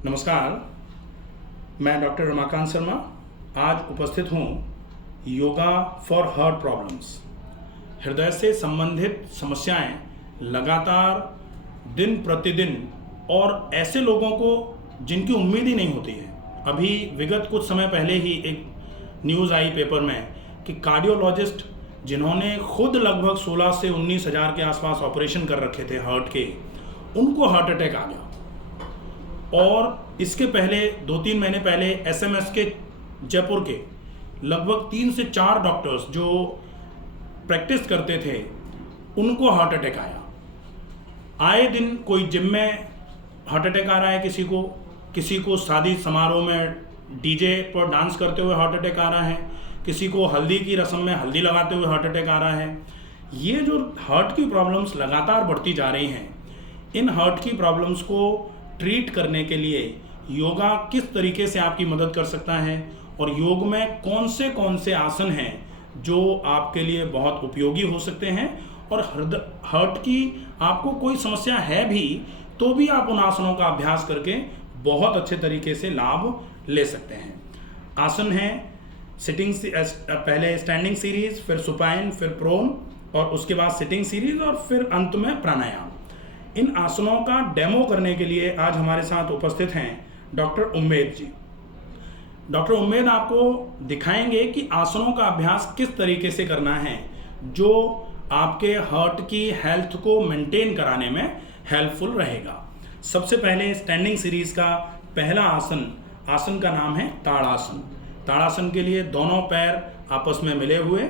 नमस्कार, मैं डॉक्टर रमाकांत शर्मा आज उपस्थित हूँ योगा फॉर हार्ट प्रॉब्लम्स। हृदय से संबंधित समस्याएं लगातार दिन प्रतिदिन और ऐसे लोगों को जिनकी उम्मीद ही नहीं होती है। अभी विगत कुछ समय पहले ही एक न्यूज़ आई पेपर में कि कार्डियोलॉजिस्ट जिन्होंने खुद लगभग 16 से 19 हज़ार के आसपास ऑपरेशन कर रखे थे हार्ट के, उनको हार्ट अटैक आ गया। और इसके पहले 2-3 महीने पहले एसएमएस के जयपुर के लगभग 3 से 4 डॉक्टर्स जो प्रैक्टिस करते थे उनको हार्ट अटैक आया। आए दिन कोई जिम में हार्ट अटैक आ रहा है, किसी को शादी समारोह में डीजे पर डांस करते हुए हार्ट अटैक आ रहा है, किसी को हल्दी की रस्म में हल्दी लगाते हुए हार्ट अटैक आ रहा है। ये जो हार्ट की प्रॉब्लम्स लगातार बढ़ती जा रही हैं, इन हार्ट की प्रॉब्लम्स को ट्रीट करने के लिए योगा किस तरीके से आपकी मदद कर सकता है और योग में कौन से आसन हैं जो आपके लिए बहुत उपयोगी हो सकते हैं, और हार्ट की आपको कोई समस्या है भी तो भी आप उन आसनों का अभ्यास करके बहुत अच्छे तरीके से लाभ ले सकते हैं। आसन हैं सिटिंग, पहले स्टैंडिंग सीरीज, फिर सुपाइन, फिर प्रोन, और उसके बाद सिटिंग सीरीज, और फिर अंत में प्राणायाम। इन आसनों का डेमो करने के लिए आज हमारे साथ उपस्थित हैं डॉक्टर उम्मेद जी। डॉक्टर उम्मेद आपको दिखाएंगे कि आसनों का अभ्यास किस तरीके से करना है जो आपके हार्ट की हेल्थ को मेंटेन कराने में हेल्पफुल रहेगा। सबसे पहले स्टैंडिंग सीरीज का पहला आसन का नाम है ताड़ासन। ताड़ासन के लिए दोनों पैर आपस में मिले हुए,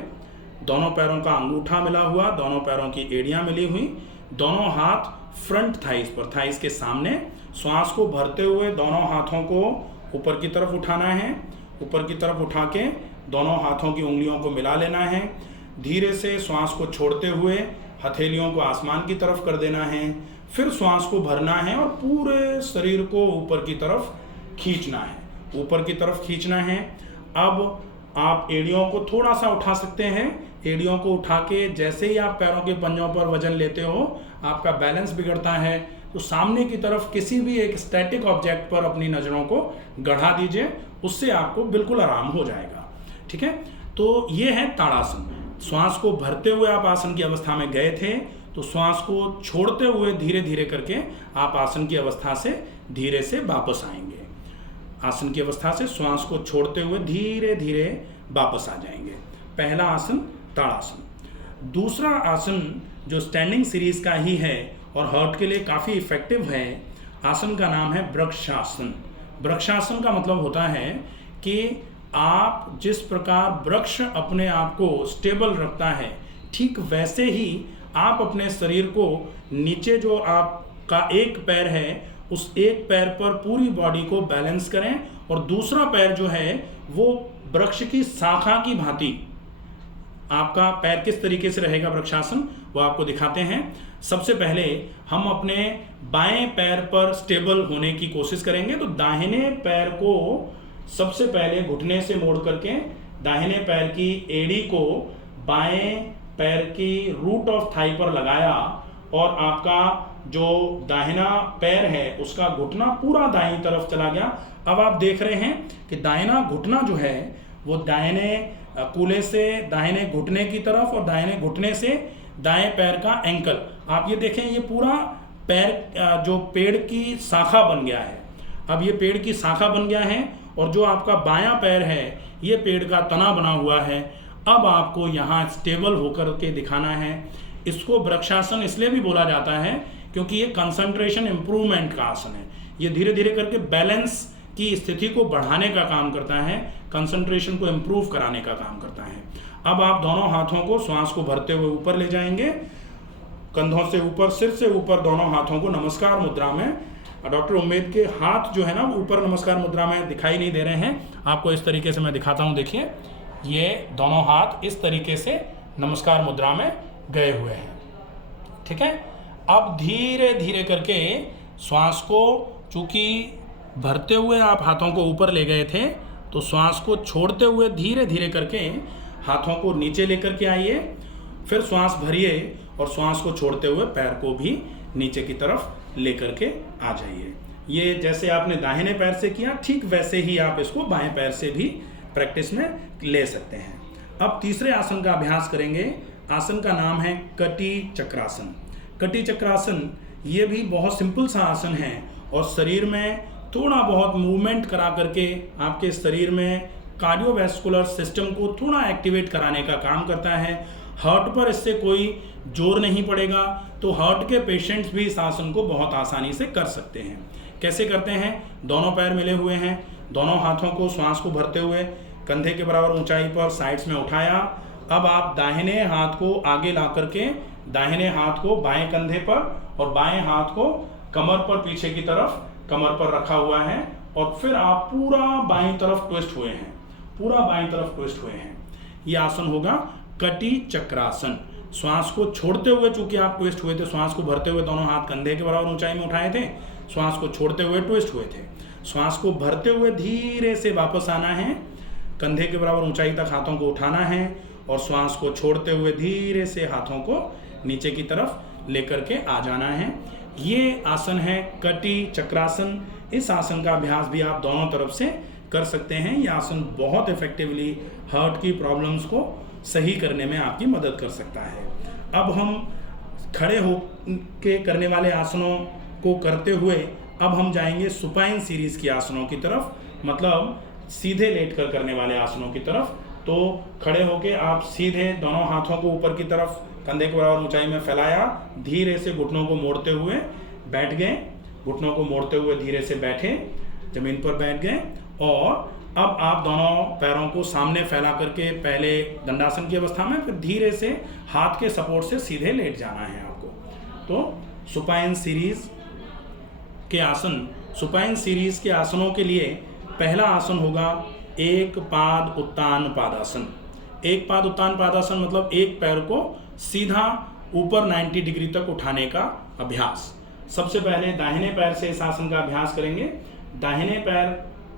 दोनों पैरों का अंगूठा मिला हुआ, दोनों पैरों की एड़ियां मिली हुई, दोनों हाथ फ्रंट थाइस पर, थाइस के सामने। श्वास को भरते हुए दोनों हाथों को ऊपर की तरफ उठाना है, ऊपर की तरफ उठा के दोनों हाथों की उंगलियों को मिला लेना है। धीरे से श्वास को छोड़ते हुए हथेलियों को आसमान की तरफ कर देना है। फिर श्वास को भरना है और पूरे शरीर को ऊपर की तरफ खींचना है, ऊपर की तरफ खींचना है। अब आप एड़ियों को थोड़ा सा उठा सकते हैं। एड़ियों को उठा के जैसे ही आप पैरों के पंजों पर वजन लेते हो, आपका बैलेंस बिगड़ता है, तो सामने की तरफ किसी भी एक स्टैटिक ऑब्जेक्ट पर अपनी नज़रों को गढ़ा दीजिए, उससे आपको बिल्कुल आराम हो जाएगा। ठीक है, तो ये है ताड़ासन। श्वास को भरते हुए आप आसन की अवस्था में गए थे, तो श्वास को छोड़ते हुए धीरे धीरे करके आप आसन की अवस्था से धीरे से वापस आएंगे। आसन की अवस्था से श्वास को छोड़ते हुए धीरे धीरे वापस आ जाएंगे। पहला आसन ताड़ासन। दूसरा आसन जो स्टैंडिंग सीरीज का ही है और हार्ट के लिए काफ़ी इफेक्टिव है, आसन का नाम है वृक्षासन। वृक्षासन का मतलब होता है कि आप जिस प्रकार वृक्ष अपने आप को स्टेबल रखता है, ठीक वैसे ही आप अपने शरीर को नीचे जो आपका एक पैर है, उस एक पैर पर पूरी बॉडी को बैलेंस करें, और दूसरा पैर जो है वो वृक्ष की शाखा की भांति आपका पैर किस तरीके से रहेगा वृक्षासन, वो आपको दिखाते हैं। सबसे पहले हम अपने बाएं पैर पर स्टेबल होने की कोशिश करेंगे, तो दाहिने पैर को सबसे पहले घुटने से मोड़ करके दाहिने पैर की एड़ी को बाएं पैर की रूट ऑफ थाई पर लगाया, और आपका जो दाहिना पैर है उसका घुटना पूरा दाहिनी तरफ चला गया। अब आप देख रहे हैं कि दाहिना घुटना जो है वो दाहिने कूल्हे से दाहिने घुटने की तरफ और दाहिने घुटने से दाएं पैर का एंकल, आप ये देखें, ये पूरा पैर जो पेड़ की शाखा बन गया है। अब ये पेड़ की शाखा बन गया है, और जो आपका बायां पैर है ये पेड़ का तना बना हुआ है। अब आपको यहाँ स्टेबल होकर के दिखाना है। इसको वृक्षासन इसलिए भी बोला जाता है क्योंकि ये कंसंट्रेशन इंप्रूवमेंट का आसन है। ये धीरे धीरे करके बैलेंस की स्थिति को बढ़ाने का काम करता है, कंसंट्रेशन को इंप्रूव कराने का काम करता है। अब आप दोनों हाथों को श्वास को भरते हुए ऊपर ले जाएंगे, कंधों से ऊपर, सिर से ऊपर दोनों हाथों को नमस्कार मुद्रा में। डॉक्टर उम्मेद के हाथ जो है ना ऊपर नमस्कार मुद्रा में दिखाई नहीं दे रहे हैं, आपको इस तरीके से मैं दिखाता हूँ। देखिए, ये दोनों हाथ इस तरीके से नमस्कार मुद्रा में गए हुए हैं। ठीक है, अब धीरे धीरे करके श्वास को, चूंकि भरते हुए आप हाथों को ऊपर ले गए थे, तो श्वास को छोड़ते हुए धीरे धीरे करके हाथों को नीचे लेकर के आइए। फिर श्वास भरिए और श्वास को छोड़ते हुए पैर को भी नीचे की तरफ लेकर के आ जाइए। ये जैसे आपने दाहिने पैर से किया ठीक वैसे ही आप इसको बाएं पैर से भी प्रैक्टिस में ले सकते हैं। अब तीसरे आसन का अभ्यास करेंगे। आसन का नाम है कटी चक्रासन। कटी चक्रासन ये भी बहुत सिंपल सा आसन है और शरीर में थोड़ा बहुत मूवमेंट करा करके आपके शरीर में कार्डियोवैस्कुलर सिस्टम को थोड़ा एक्टिवेट कराने का काम करता है। हार्ट पर इससे कोई जोर नहीं पड़ेगा, तो हार्ट के पेशेंट्स भी इस आसन को बहुत आसानी से कर सकते हैं। कैसे करते हैं? दोनों पैर मिले हुए हैं, दोनों हाथों को श्वास को भरते हुए कंधे के बराबर ऊंचाई पर साइड्स में उठाया। अब आप दाहिने हाथ को आगे ला करके दाहिने हाथ को बाएं कंधे पर और बाएं हाथ को कमर पर पीछे की तरफ कमर पर रखा हुआ है और फिर आप पूरा बाएं तरफ ट्विस्ट हुए हैं, पूरा बाएं तरफ ट्विस्ट हुए हैं। ये आसन होगा कटी चक्रासन। श्वास को छोड़ते हुए, चूंकि आप ट्विस्ट हुए थे, श्वास को भरते हुए दोनों हाथ कंधे के बराबर ऊंचाई में उठाए थे, श्वास को छोड़ते हुए ट्विस्ट हुए थे। श्वास को भरते हुए धीरे से वापस आना है, कंधे के बराबर ऊंचाई तक हाथों को उठाना है और श्वास को छोड़ते हुए धीरे से हाथों को नीचे की तरफ लेकर के आ जाना है। ये आसन है कटी चक्रासन। इस आसन का अभ्यास भी आप दोनों तरफ से कर सकते हैं। ये आसन बहुत इफेक्टिवली हार्ट की प्रॉब्लम्स को सही करने में आपकी मदद कर सकता है। अब हम खड़े हो के करने वाले आसनों को करते हुए अब हम जाएंगे सुपाइन सीरीज की आसनों की तरफ, मतलब सीधे लेटकर करने वाले आसनों की तरफ। तो खड़े होके आप सीधे दोनों हाथों को ऊपर की तरफ कंधे के बराबर ऊंचाई में फैलाया, धीरे से घुटनों को मोड़ते हुए बैठ गए, घुटनों को मोड़ते हुए धीरे से बैठे, जमीन पर बैठ गए और अब आप दोनों पैरों को सामने फैला करके पहले दंडासन की अवस्था में, फिर धीरे से हाथ के सपोर्ट से सीधे लेट जाना है आपको। तो सुपाइन सीरीज के आसन, सुपाइन सीरीज के आसनों के लिए पहला आसन होगा एक पाद उत्तान पादासन। एक पाद उत्तान पादासन मतलब एक पैर को सीधा ऊपर 90 डिग्री तक उठाने का अभ्यास। सबसे पहले दाहिने पैर से इस आसन का अभ्यास करेंगे। दाहिने पैर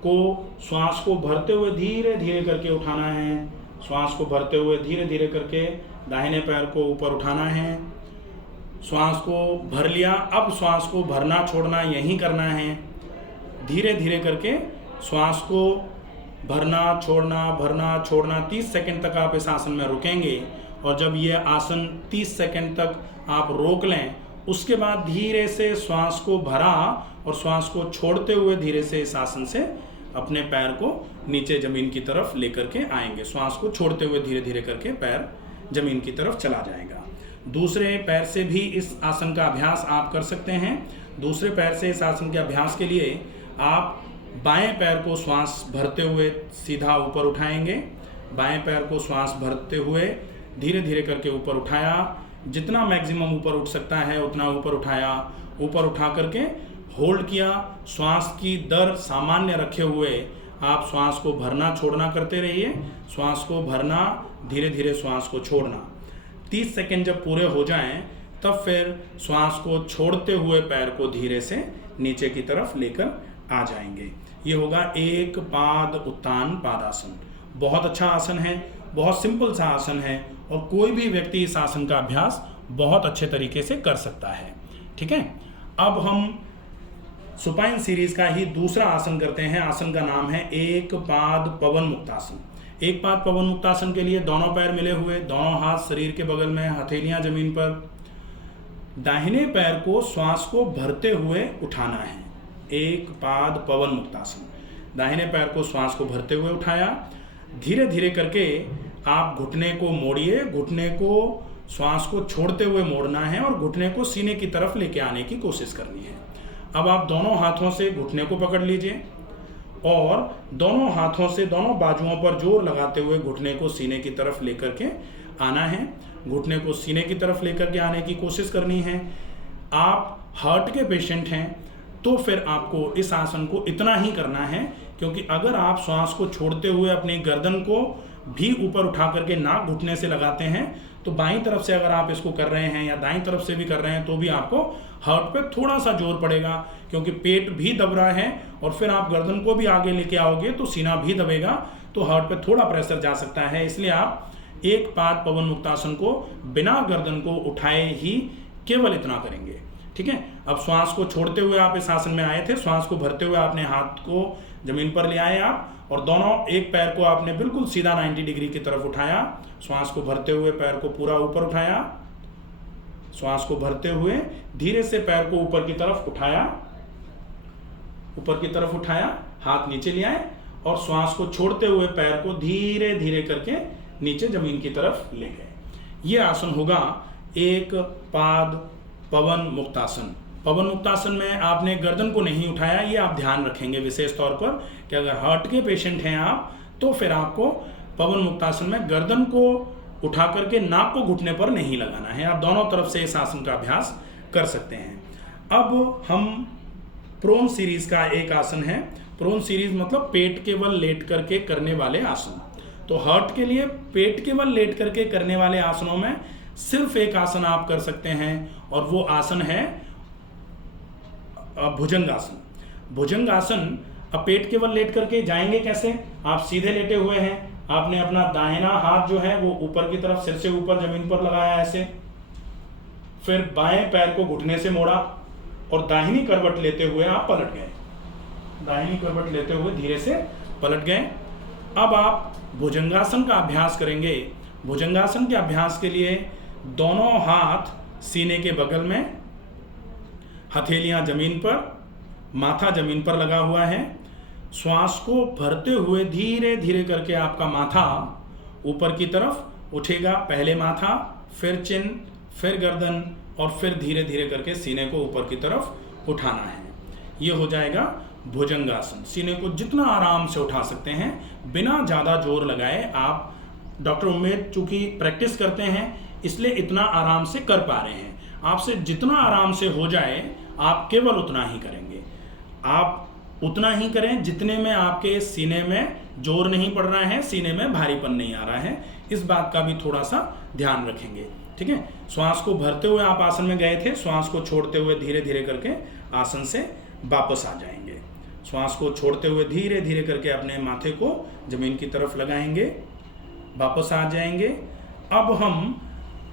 को श्वास को भरते हुए धीरे धीरे करके उठाना है, श्वास को भरते हुए धीरे धीरे करके दाहिने पैर को ऊपर उठाना है। श्वास को भर लिया, अब श्वास को भरना छोड़ना यहीं करना है। धीरे धीरे करके श्वास को भरना छोड़ना 30 सेकंड तक आप इस आसन में रुकेंगे और जब ये आसन 30 सेकंड तक आप रोक लें, उसके बाद धीरे से श्वास को भरा और श्वास को छोड़ते हुए धीरे से इस आसन से अपने पैर को नीचे जमीन की तरफ लेकर के आएंगे। श्वास को छोड़ते हुए धीरे धीरे करके पैर जमीन की तरफ चला जाएगा। दूसरे पैर से भी इस आसन का अभ्यास आप कर सकते हैं। दूसरे पैर से इस आसन के अभ्यास के लिए आप बाएं पैर को श्वास भरते हुए सीधा ऊपर उठाएंगे। बाएं पैर को श्वास भरते हुए धीरे धीरे करके ऊपर उठाया, जितना मैक्सिमम ऊपर उठ सकता है उतना ऊपर उठाया। ऊपर उठा करके होल्ड किया, श्वास की दर सामान्य रखे हुए आप श्वास को भरना छोड़ना करते रहिए। श्वास को भरना, धीरे धीरे श्वास को छोड़ना। 30 सेकंड जब पूरे हो जाएं तब फिर श्वास को छोड़ते हुए पैर को धीरे से नीचे की तरफ लेकर आ जाएंगे। ये होगा एक पाद उत्तान पादासन। बहुत अच्छा आसन है, बहुत सिंपल सा आसन है और कोई भी व्यक्ति इस आसन का अभ्यास बहुत अच्छे तरीके से कर सकता है। ठीक है, अब हम सुपाइन सीरीज का ही दूसरा आसन करते हैं। आसन का नाम है एक पाद पवन मुक्तासन। एक पाद पवन मुक्तासन के लिए दोनों पैर मिले हुए, दोनों हाथ शरीर के बगल में, हथेलियां जमीन पर। दाहिने पैर को श्वास को भरते हुए उठाना है। एक पाद पवन मुक्तासन। दाहिने पैर को श्वास को भरते हुए उठाया, धीरे धीरे करके आप घुटने को मोड़िए। घुटने को श्वास को छोड़ते हुए मोड़ना है और घुटने को सीने की तरफ लेके आने की कोशिश करनी है। अब आप दोनों हाथों से घुटने को पकड़ लीजिए और दोनों हाथों से दोनों बाजुओं पर जोर लगाते हुए घुटने को सीने की तरफ लेकर के आना है। घुटने को सीने की तरफ लेकर के आने की कोशिश करनी है। आप हार्ट के पेशेंट हैं तो फिर आपको इस आसन को इतना ही करना है, क्योंकि अगर आप श्वास को छोड़ते हुए अपनी गर्दन को भी ऊपर उठा करके नाक घुटने से लगाते हैं तो बाईं तरफ से अगर आप इसको कर रहे हैं या दाईं तरफ से भी कर रहे हैं तो भी आपको हार्ट पे थोड़ा सा जोर पड़ेगा, क्योंकि पेट भी दब रहा है और फिर आप गर्दन को भी आगे लेके आओगे तो सीना भी दबेगा, तो हार्ट पे थोड़ा प्रेशर जा सकता है। इसलिए आप एक पाद पवन मुक्तासन को बिना गर्दन को उठाए ही केवल इतना करेंगे। ठीक है, अब श्वास को छोड़ते हुए आप इस आसन में आए थे, श्वास को भरते हुए आपने हाथ को जमीन पर ले आए आप, और दोनों एक पैर को आपने बिल्कुल सीधा 90 डिग्री की तरफ उठाया। श्वास को भरते हुए पैर को पूरा ऊपर उठाया, श्वास को भरते हुए धीरे से पैर को ऊपर की तरफ उठाया, ऊपर की तरफ उठाया, हाथ नीचे ले आए, और श्वास को छोड़ते हुए पैर को धीरे धीरे करके नीचे जमीन की तरफ ले गए। ये आसन होगा एक पाद पवन मुक्तासन। पवन मुक्तासन में आपने गर्दन को नहीं उठाया, ये आप ध्यान रखेंगे विशेष तौर पर कि अगर हार्ट के पेशेंट हैं आप, तो फिर आपको पवन मुक्तासन में गर्दन को उठा करके नाक को घुटने पर नहीं लगाना है। आप दोनों तरफ से इस आसन का अभ्यास कर सकते हैं। अब हम प्रोन सीरीज का एक आसन है। प्रोन सीरीज मतलब पेट केवल लेट करके करने वाले आसन। तो हार्ट के लिए पेट केवल लेट करके करने वाले आसनों में सिर्फ एक आसन आप कर सकते हैं, और वो आसन है भुजंगासन। भुजंगासन, अब पेट केवल लेट करके जाएंगे कैसे? आप सीधे लेटे हुए हैं, आपने अपना दाहिना हाथ जो है वो ऊपर की तरफ सिर से ऊपर जमीन पर लगाया ऐसे, फिर बाएं पैर को घुटने से मोड़ा और दाहिनी करवट लेते हुए आप पलट गए। दाहिनी करवट लेते हुए धीरे से पलट गए। अब आप भुजंगासन का अभ्यास करेंगे। भुजंगासन के अभ्यास के लिए दोनों हाथ सीने के बगल में, हथेलियां जमीन पर, माथा जमीन पर लगा हुआ है। श्वास को भरते हुए धीरे धीरे करके आपका माथा ऊपर की तरफ उठेगा। पहले माथा, फिर चिन, फिर गर्दन, और फिर धीरे धीरे करके सीने को ऊपर की तरफ उठाना है। ये हो जाएगा भुजंगासन। सीने को जितना आराम से उठा सकते हैं बिना ज़्यादा जोर लगाए आप। डॉक्टर उम्मेद चूंकि प्रैक्टिस करते हैं इसलिए इतना आराम से कर पा रहे हैं। आपसे जितना आराम से हो जाए आप केवल उतना ही करेंगे। आप उतना ही करें जितने में आपके सीने में जोर नहीं पड़ रहा है, सीने में भारीपन नहीं आ रहा है। इस बात का भी थोड़ा सा ध्यान रखेंगे, ठीक है। श्वास को भरते हुए आप आसन में गए थे, श्वास को छोड़ते हुए धीरे धीरे करके आसन से वापस आ जाएंगे। श्वास को छोड़ते हुए धीरे धीरे करके अपने माथे को जमीन की तरफ लगाएंगे, वापस आ जाएंगे। अब हम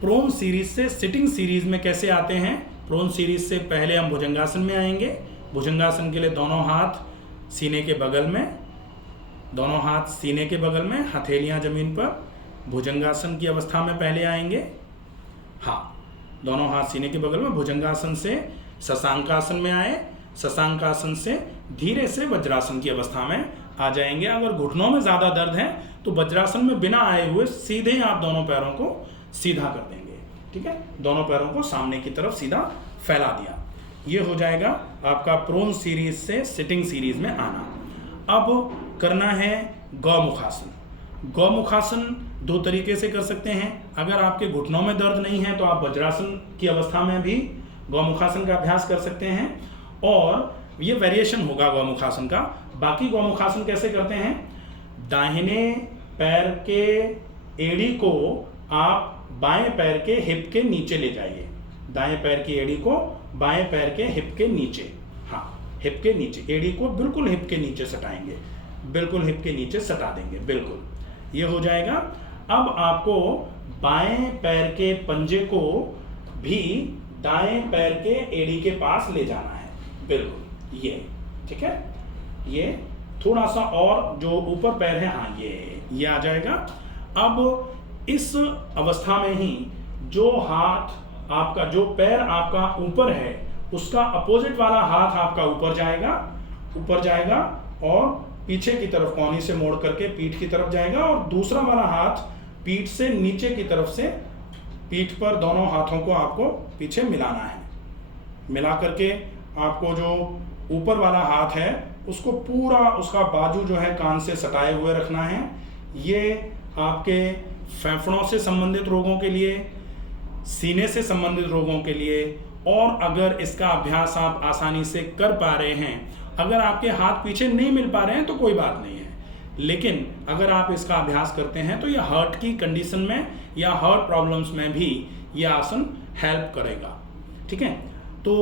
प्रोन सीरीज से सिटिंग सीरीज में कैसे आते हैं? प्रोन सीरीज से पहले हम भुजंगासन में आएंगे। भुजंगासन के लिए दोनों हाथ सीने के बगल में, दोनों हाथ सीने के बगल में, हथेलियां जमीन पर। भुजंगासन की अवस्था में पहले आएंगे, हाँ, दोनों हाथ सीने के बगल में। भुजंगासन से शशांकासन में आए, शशांकासन से धीरे से वज्रासन की अवस्था में आ जाएंगे। अगर घुटनों में ज़्यादा दर्द है तो वज्रासन में बिना आए हुए सीधे आप दोनों पैरों को सीधा कर देंगे, ठीक है। दोनों पैरों को सामने की तरफ सीधा फैला दिया। ये हो जाएगा आपका प्रोन सीरीज से सिटिंग सीरीज में आना। अब करना है गौमुखासन। गौमुखासन दो तरीके से कर सकते हैं। अगर आपके घुटनों में दर्द नहीं है तो आप वज्रासन की अवस्था में भी गौमुखासन का अभ्यास कर सकते हैं, और ये वेरिएशन होगा गौमुखासन का। बाकी गौमुखासन कैसे करते हैं? दाहिने पैर के एड़ी को आप बाएं पैर के हिप के नीचे ले जाइए। दाएं पैर की एड़ी को बाएं पैर के हिप के नीचे, हाँ, हिप के नीचे, एड़ी को बिल्कुल हिप के नीचे सटाएंगे, बिल्कुल हिप के नीचे सटा देंगे, बिल्कुल। ये हो जाएगा। अब आपको बाएं पैर के पंजे को भी दाएं पैर के एड़ी के पास ले जाना है, बिल्कुल, ये, ठीक है। ये थोड़ा सा और जो ऊपर पैर है, हाँ, ये आ जाएगा। अब इस अवस्था में ही जो हाथ आपका, जो पैर आपका ऊपर है उसका अपोजिट वाला हाथ आपका ऊपर जाएगा और पीछे की तरफ कोहनी से मोड़ करके पीठ की तरफ जाएगा, और दूसरा वाला हाथ पीठ से नीचे की तरफ से पीठ पर दोनों हाथों को आपको पीछे मिलाना है। मिला करके आपको जो ऊपर वाला हाथ है उसको पूरा, उसका बाजू जो है कान से सटाए हुए रखना है। ये आपके फेफड़ों से संबंधित रोगों के लिए, सीने से संबंधित रोगों के लिए, और अगर इसका अभ्यास आप आसानी से कर पा रहे हैं, अगर आपके हाथ पीछे नहीं मिल पा रहे हैं तो कोई बात नहीं है, लेकिन अगर आप इसका अभ्यास करते हैं तो यह हार्ट की कंडीशन में या हार्ट प्रॉब्लम्स में भी यह आसन हेल्प करेगा, ठीक है। तो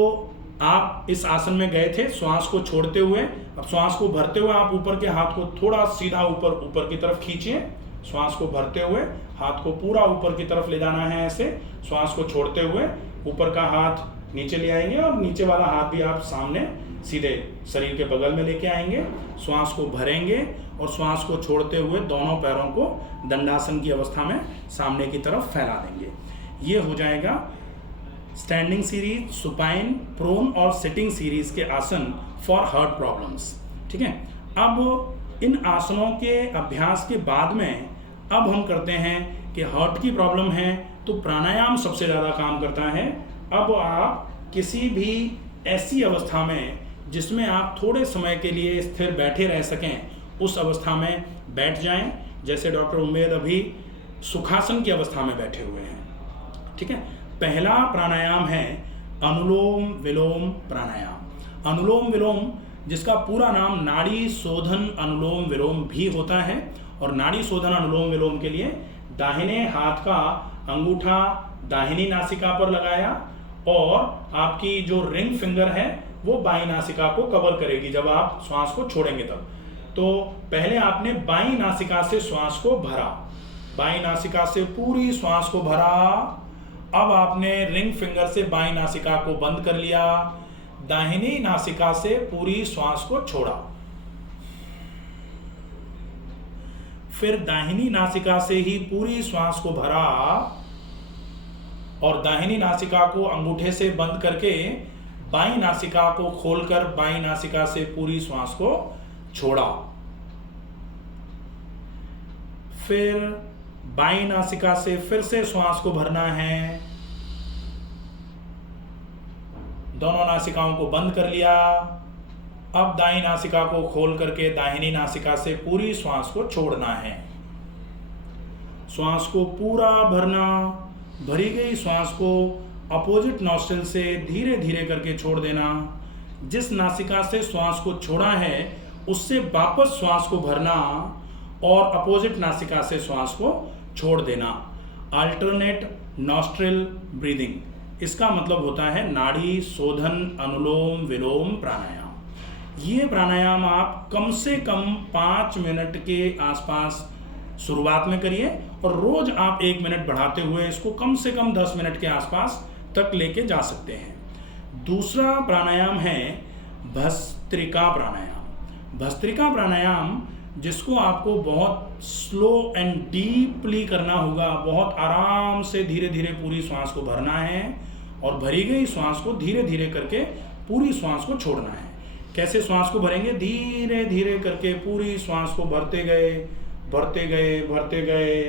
आप इस आसन में गए थे श्वास को छोड़ते हुए। अब श्वास को भरते हुए आप ऊपर के हाथ को थोड़ा सीधा ऊपर की तरफ खींचिए। श्वास को भरते हुए हाथ को पूरा ऊपर की तरफ ले जाना है ऐसे। श्वास को छोड़ते हुए ऊपर का हाथ नीचे ले आएंगे और नीचे वाला हाथ भी आप सामने सीधे शरीर के बगल में लेके आएंगे। श्वास को भरेंगे और श्वास को छोड़ते हुए दोनों पैरों को दंडासन की अवस्था में सामने की तरफ फैला देंगे। ये हो जाएगा स्टैंडिंग सीरीज, सुपाइन, प्रोन और सिटिंग सीरीज के आसन फॉर हार्ट प्रॉब्लम्स। ठीक है, अब इन आसनों के अभ्यास के बाद में अब हम करते हैं कि हार्ट की प्रॉब्लम है तो प्राणायाम सबसे ज़्यादा काम करता है। अब आप किसी भी ऐसी अवस्था में जिसमें आप थोड़े समय के लिए स्थिर बैठे रह सकें उस अवस्था में बैठ जाएं। जैसे डॉक्टर उम्मेद अभी सुखासन की अवस्था में बैठे हुए हैं। ठीक है, पहला प्राणायाम है अनुलोम विलोम प्राणायाम। अनुलोम विलोम जिसका पूरा नाम नाड़ी शोधन अनुलोम विलोम भी होता है, और नाड़ी शोधन अनुलोम विलोम के लिए दाहिने हाथ का अंगूठा दाहिनी नासिका पर लगाया और आपकी जो रिंग फिंगर है वो बाईं नासिका को कवर करेगी जब आप श्वास को छोड़ेंगे तब। तो पहले आपने बाईं नासिका से श्वास को भरा, बाईं नासिका से पूरी श्वास को भरा। अब आपने रिंग फिंगर से बाईं नासिका को बंद कर लिया, दाहिनी नासिका से पूरी श्वास को छोड़ा, फिर दाहिनी नासिका से ही पूरी श्वास को भरा और दाहिनी नासिका को अंगूठे से बंद करके बाईं नासिका को खोलकर बाईं नासिका से पूरी श्वास को छोड़ा। फिर बाईं नासिका से फिर से श्वास को भरना है, दोनों नासिकाओं को बंद कर लिया। अब दाईं नासिका को खोल करके दाहिनी नासिका से पूरी श्वास को छोड़ना है। श्वास को पूरा भरना, भरी गई श्वास को अपोजिट नॉस्ट्रिल से धीरे धीरे करके छोड़ देना। जिस नासिका से श्वास को छोड़ा है उससे वापस श्वास को भरना और अपोजिट नासिका से श्वास को छोड़ देना। अल्टरनेट नॉस्ट्रिल ब्रीदिंग, इसका मतलब होता है नाड़ी शोधन अनुलोम विलोम प्राणायाम। ये प्राणायाम आप कम से कम 5 मिनट के आसपास शुरुआत में करिए और रोज आप 1 मिनट बढ़ाते हुए इसको कम से कम 10 मिनट के आसपास तक लेके जा सकते हैं। दूसरा प्राणायाम है भस्त्रिका प्राणायाम। भस्त्रिका प्राणायाम जिसको आपको बहुत स्लो एंड डीपली करना होगा, बहुत आराम से धीरे धीरे पूरी श्वास को भरना है और भरी गई श्वास को धीरे धीरे करके पूरी श्वास को छोड़ना है। कैसे श्वास को भरेंगे? धीरे धीरे करके पूरी श्वास को भरते गए भरते गए भरते गए,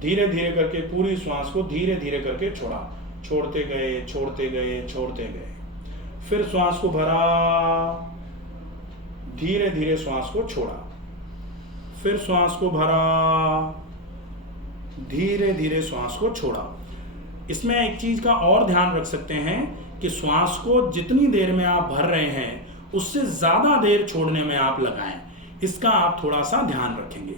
धीरे धीरे करके पूरी श्वास को धीरे धीरे करके छोड़ा, छोड़ते गए छोड़ते गए छोड़ते गए। फिर श्वास को भरा, धीरे धीरे श्वास को छोड़ा, फिर श्वास को भरा, धीरे धीरे श्वास को छोड़ा। इसमें एक चीज का और ध्यान रख सकते हैं कि श्वास को जितनी देर में आप भर रहे हैं उससे ज्यादा देर छोड़ने में आप लगाएं, इसका आप थोड़ा सा ध्यान रखेंगे।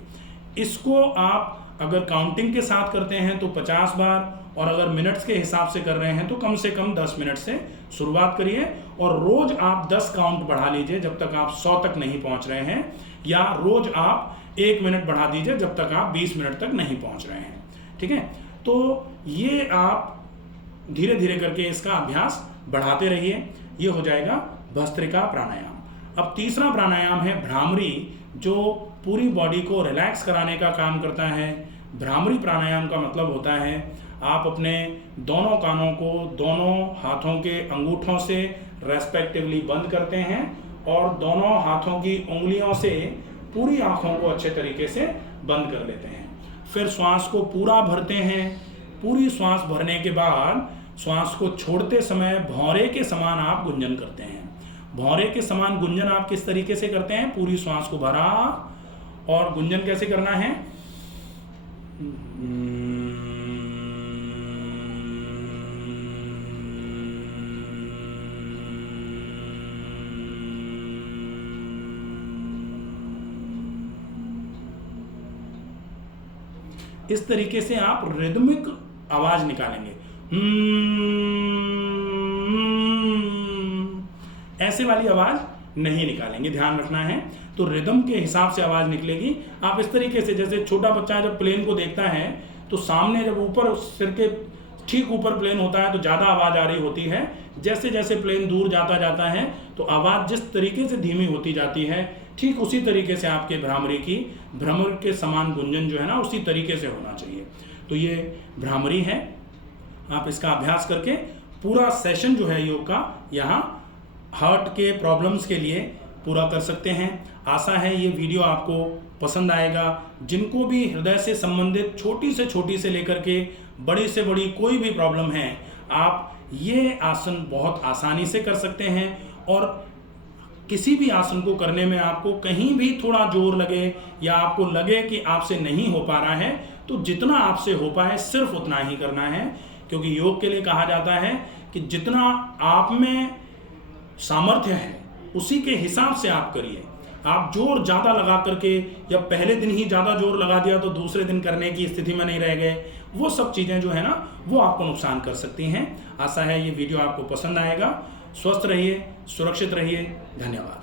इसको आप अगर काउंटिंग के साथ करते हैं तो 50 बार, और अगर मिनट्स के हिसाब से कर रहे हैं तो कम से कम 10 मिनट से शुरुआत करिए और रोज आप 10 काउंट बढ़ा लीजिए जब तक आप 100 तक नहीं पहुंच रहे हैं, या रोज आप 1 मिनट बढ़ा दीजिए जब तक आप 20 मिनट तक नहीं पहुंच रहे हैं। ठीक है, तो ये आप धीरे धीरे करके इसका अभ्यास बढ़ाते रहिए। ये हो जाएगा भस्त्रिका प्राणायाम। अब तीसरा प्राणायाम है भ्रामरी, जो पूरी बॉडी को रिलैक्स कराने का काम करता है। भ्रामरी प्राणायाम का मतलब होता है आप अपने दोनों कानों को दोनों हाथों के अंगूठों से रेस्पेक्टिवली बंद करते हैं और दोनों हाथों की उंगलियों से पूरी आंखों को अच्छे तरीके से बंद कर लेते हैं। फिर श्वास को पूरा भरते हैं। पूरी श्वास भरने के बाद श्वास को छोड़ते समय भौरे के समान आप गुंजन करते हैं। भौरे के समान गुंजन आप किस तरीके से करते हैं? पूरी श्वास को भरा और गुंजन कैसे करना है? इस तरीके से आप रिदमिक आवाज निकालेंगे। ऐसे वाली आवाज नहीं निकालेंगे, ध्यान रखना है। तो रिदम के हिसाब से आवाज निकलेगी। आप इस तरीके से, जैसे छोटा बच्चा जब प्लेन को देखता है तो सामने जब ऊपर सिर के ठीक ऊपर प्लेन होता है तो ज्यादा आवाज आ रही होती है, जैसे जैसे प्लेन दूर जाता है तो आवाज़ जिस तरीके से धीमी होती जाती है, ठीक उसी तरीके से आपके भ्रामरी की भ्रमर के समान गुंजन जो है ना उसी तरीके से होना चाहिए। तो ये भ्रामरी है। आप इसका अभ्यास करके पूरा सेशन जो है योग का यहाँ हार्ट के प्रॉब्लम्स के लिए पूरा कर सकते हैं। आशा है ये वीडियो आपको पसंद आएगा। जिनको भी हृदय से संबंधित छोटी से लेकर के बड़ी से बड़ी कोई भी प्रॉब्लम है, आप ये आसन बहुत आसानी से कर सकते हैं। और किसी भी आसन को करने में आपको कहीं भी थोड़ा जोर लगे या आपको लगे कि आपसे नहीं हो पा रहा है, तो जितना आपसे हो पाए सिर्फ उतना ही करना है। क्योंकि योग के लिए कहा जाता है कि जितना आप में सामर्थ्य है उसी के हिसाब से आप करिए। आप जोर ज़्यादा लगा करके या पहले दिन ही ज़्यादा जोर लगा दिया तो दूसरे दिन करने की स्थिति में नहीं रह गए, वो सब चीज़ें जो है ना वो आपको नुकसान कर सकती हैं। आशा है ये वीडियो आपको पसंद आएगा। स्वस्थ रहिए, सुरक्षित रहिए। धन्यवाद।